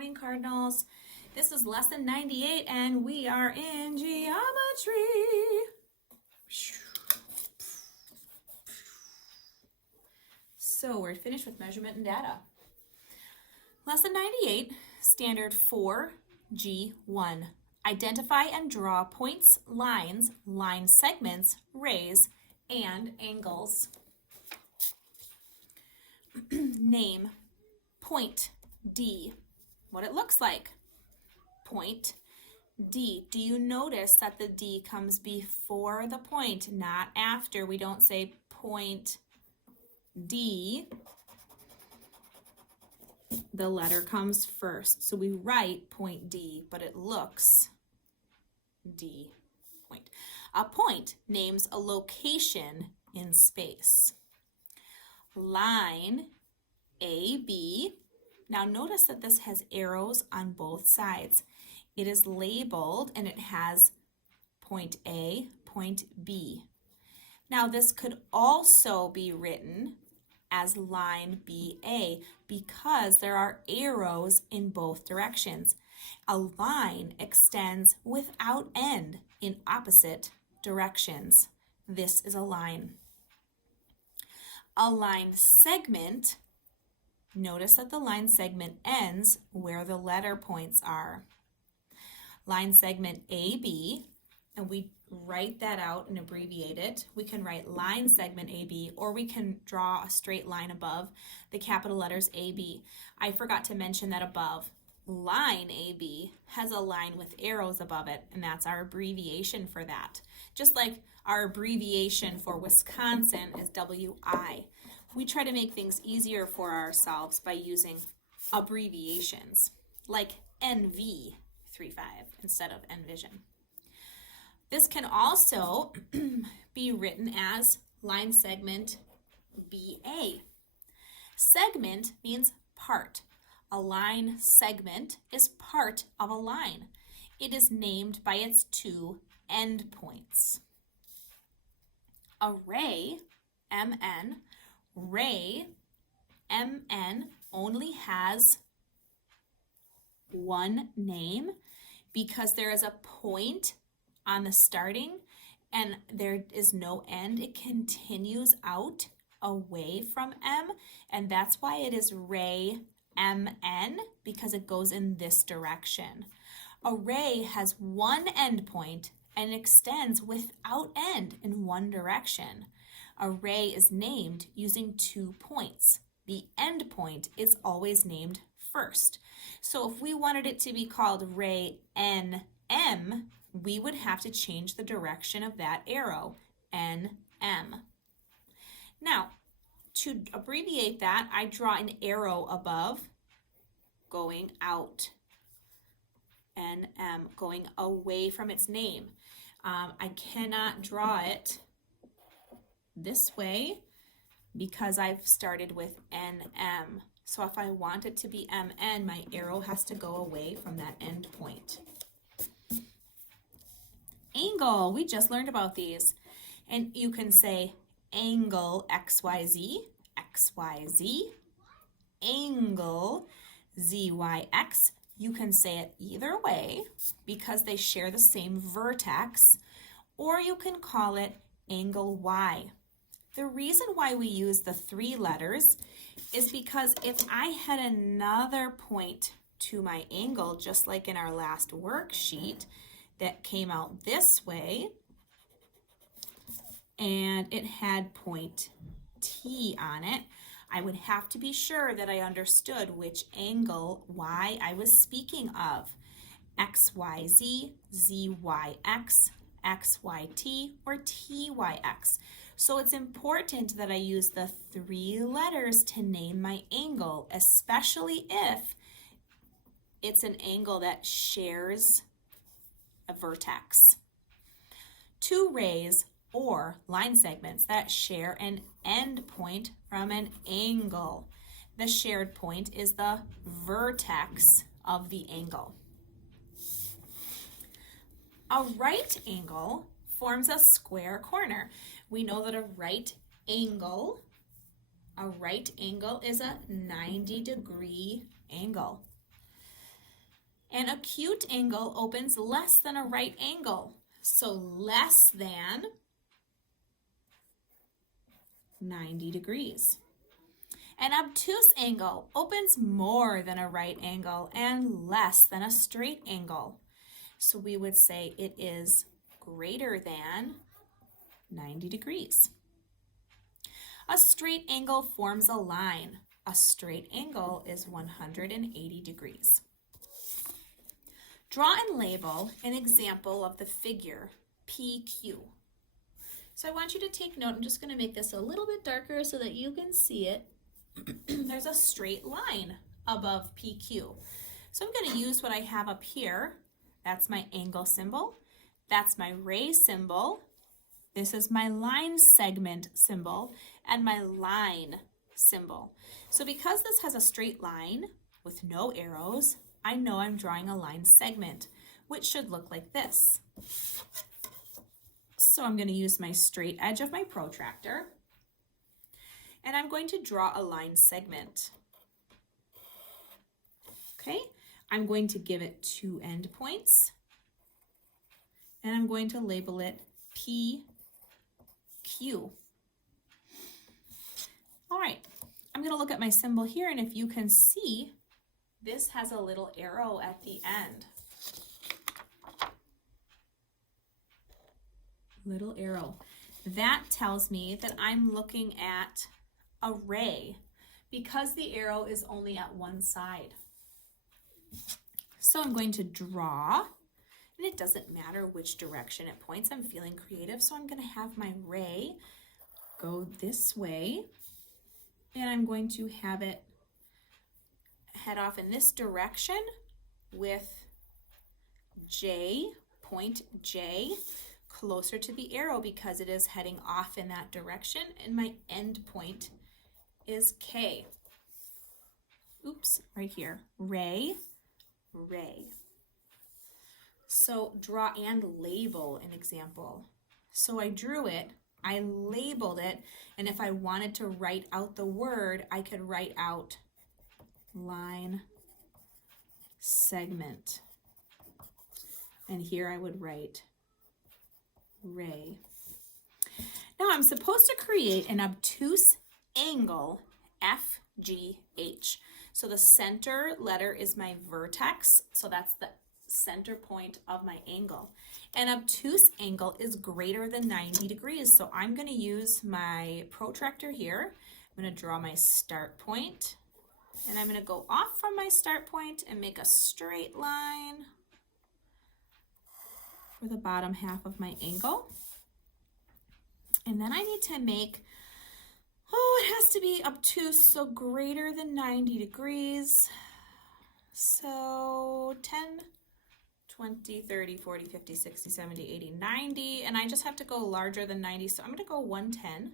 morning, Cardinals. This is lesson 98 and we are in geometry. So we're finished with measurement and data. Lesson 98, standard 4.G.1. Identify and draw points, lines, line segments, rays, and angles. Name point D. What it looks like. Point D. Do you notice that the D comes before the point, not after? We don't say point D. The letter comes first. So we write point D, but it looks D point. A point names a location in space. Line AB. Now notice that this has arrows on both sides. It is labeled and it has point A, point B. Now this could also be written as line BA because there are arrows in both directions. A line extends without end in opposite directions. This is a line. A line segment, notice that the line segment ends where the letter points are. Line segment AB, and we write that out and abbreviate it. We can write line segment AB, or we can draw a straight line above the capital letters AB. I forgot to mention that above. Line AB has a line with arrows above it, and that's our abbreviation for that. Just like our abbreviation for Wisconsin is WI. We try to make things easier for ourselves by using abbreviations, like NV 35 instead of Envision. This can also be written as line segment BA. Segment means part. A line segment is part of a line. It is named by its two endpoints. A ray, MN, ray, MN only has one name because there is a point on the starting and there is no end. It continues out away from M, and that's why it is ray MN, because it goes in this direction. A ray has one endpoint and extends without end in one direction. A ray is named using 2 points. The end point is always named first. So if we wanted it to be called ray NM, we would have to change the direction of that arrow, NM. Now, to abbreviate that, I draw an arrow above going out, NM, going away from its name. I cannot draw it this way because I've started with NM. So if I want it to be MN, my arrow has to go away from that end point. Angle, we just learned about these. And you can say angle XYZ, XYZ, angle ZYX. You can say it either way because they share the same vertex, or you can call it angle Y. The reason why we use the 3 letters is because if I had another point to my angle, just like in our last worksheet, that came out this way, and it had point T on it, I would have to be sure that I understood which angle Y I was speaking of. XYZ, ZYX, XYT, or TYX. So it's important that I use the 3 letters to name my angle, especially if it's an angle that shares a vertex. 2 rays or line segments that share an end point from an angle. The shared point is the vertex of the angle. A right angle forms a square corner. We know that a right angle is a 90-degree angle. An acute angle opens less than a right angle. So less than 90 degrees. An obtuse angle opens more than a right angle and less than a straight angle. So we would say it is greater than 90 degrees. A straight angle forms a line. A straight angle is 180 degrees. Draw and label an example of the figure PQ. So I want you to take note. I'm just going to make this a little bit darker so that you can see it. There's a straight line above PQ. So I'm going to use what I have up here. That's my angle symbol. That's my ray symbol. This is my line segment symbol and my line symbol. So because this has a straight line with no arrows, I know I'm drawing a line segment, which should look like this. So I'm going to use my straight edge of my protractor, and I'm going to draw a line segment. Okay, I'm going to give it 2 endpoints, and I'm going to label it PQ. All right, I'm going to look at my symbol here, and if you can see, this has a little arrow at the end. Little arrow. That tells me that I'm looking at a ray because the arrow is only at one side. So I'm going to draw, and it doesn't matter which direction it points. I'm feeling creative, so I'm going to have my ray go this way, and I'm going to have it head off in this direction with J, point J, closer to the arrow because it is heading off in that direction, and my end point is K. Oops, right here. Ray, ray. So draw and label an example. So I drew it, I labeled it, and if I wanted to write out the word, I could write out line segment. And here I would write ray. Now I'm supposed to create an obtuse angle FGH. So the center letter is my vertex, so that's the center point of my angle. An obtuse angle is greater than 90 degrees, so I'm going to use my protractor here. I'm going to draw my start point, and I'm going to go off from my start point and make a straight line for the bottom half of my angle. And then I need to make, it has to be obtuse, so greater than 90 degrees. So 10, 20, 30, 40, 50, 60, 70, 80, 90, and I just have to go larger than 90, so I'm going to go 110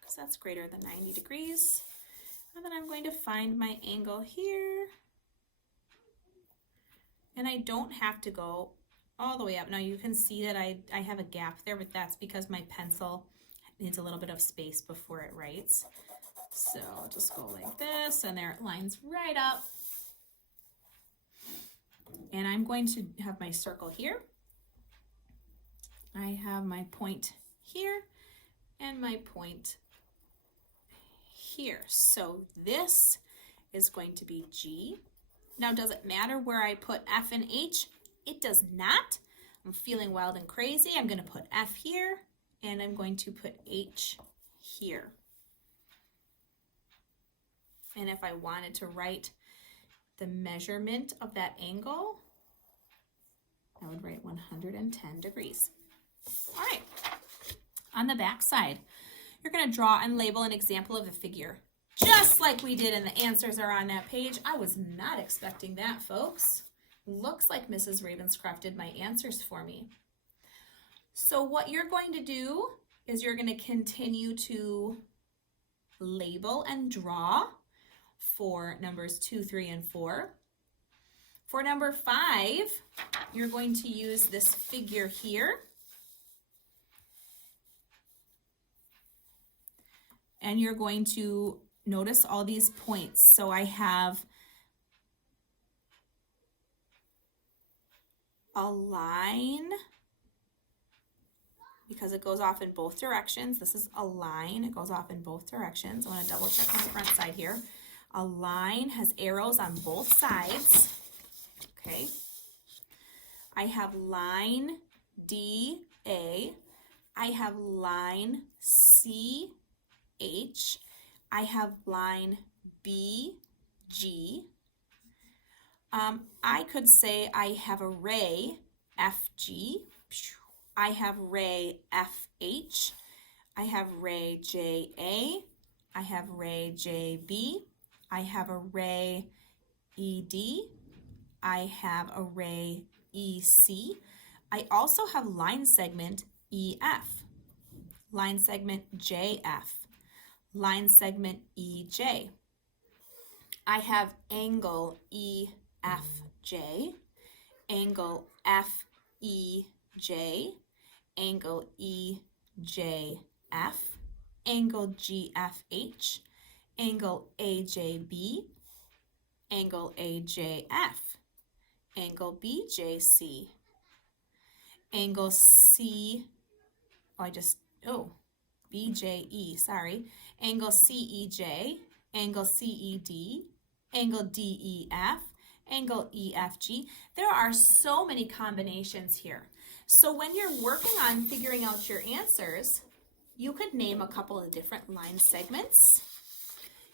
because that's greater than 90 degrees. And then I'm going to find my angle here, and I don't have to go all the way up. Now you can see that I have a gap there, but that's because my pencil needs a little bit of space before it writes. So I'll just go like this, and there it lines right up. And I'm going to have my circle here. I have my point here and my point here. So this is going to be G. Now, does it matter where I put F and H? It does not. I'm feeling wild and crazy. I'm going to put F here, and I'm going to put H here. And if I wanted to write the measurement of that angle, I would write 110 degrees. All right, on the back side, you're going to draw and label an example of the figure, just like we did, and the answers are on that page. I was not expecting that, folks. Looks like Mrs. Ravenscroft did my answers for me. So what you're going to do is you're going to continue to label and draw for numbers 2, 3, and 4. For number 5, you're going to use this figure here. And you're going to notice all these points. So I have a line, because it goes off in both directions. This is a line, it goes off in both directions. I want to double check my front side here. A line has arrows on both sides. Okay. I have line DA. I have line CH. I have line BG. I could say I have a ray FG. I have ray FH. I have ray JA. I have ray JB. I have a ray ED. I have a ray EC. I also have line segment EF, line segment JF, line segment EJ. I have angle EFJ, angle FEJ, angle EJF, angle GFH, angle AJB, angle AJF, angle BJC, angle BJE, sorry, angle CEJ, angle CED, angle DEF, angle EFG. There are so many combinations here. So when you're working on figuring out your answers, you could name a couple of different line segments.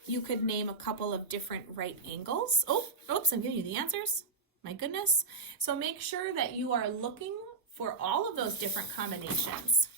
You could name a couple of different right angles. Oops, I'm giving you the answers. My goodness. So make sure that you are looking for all of those different combinations.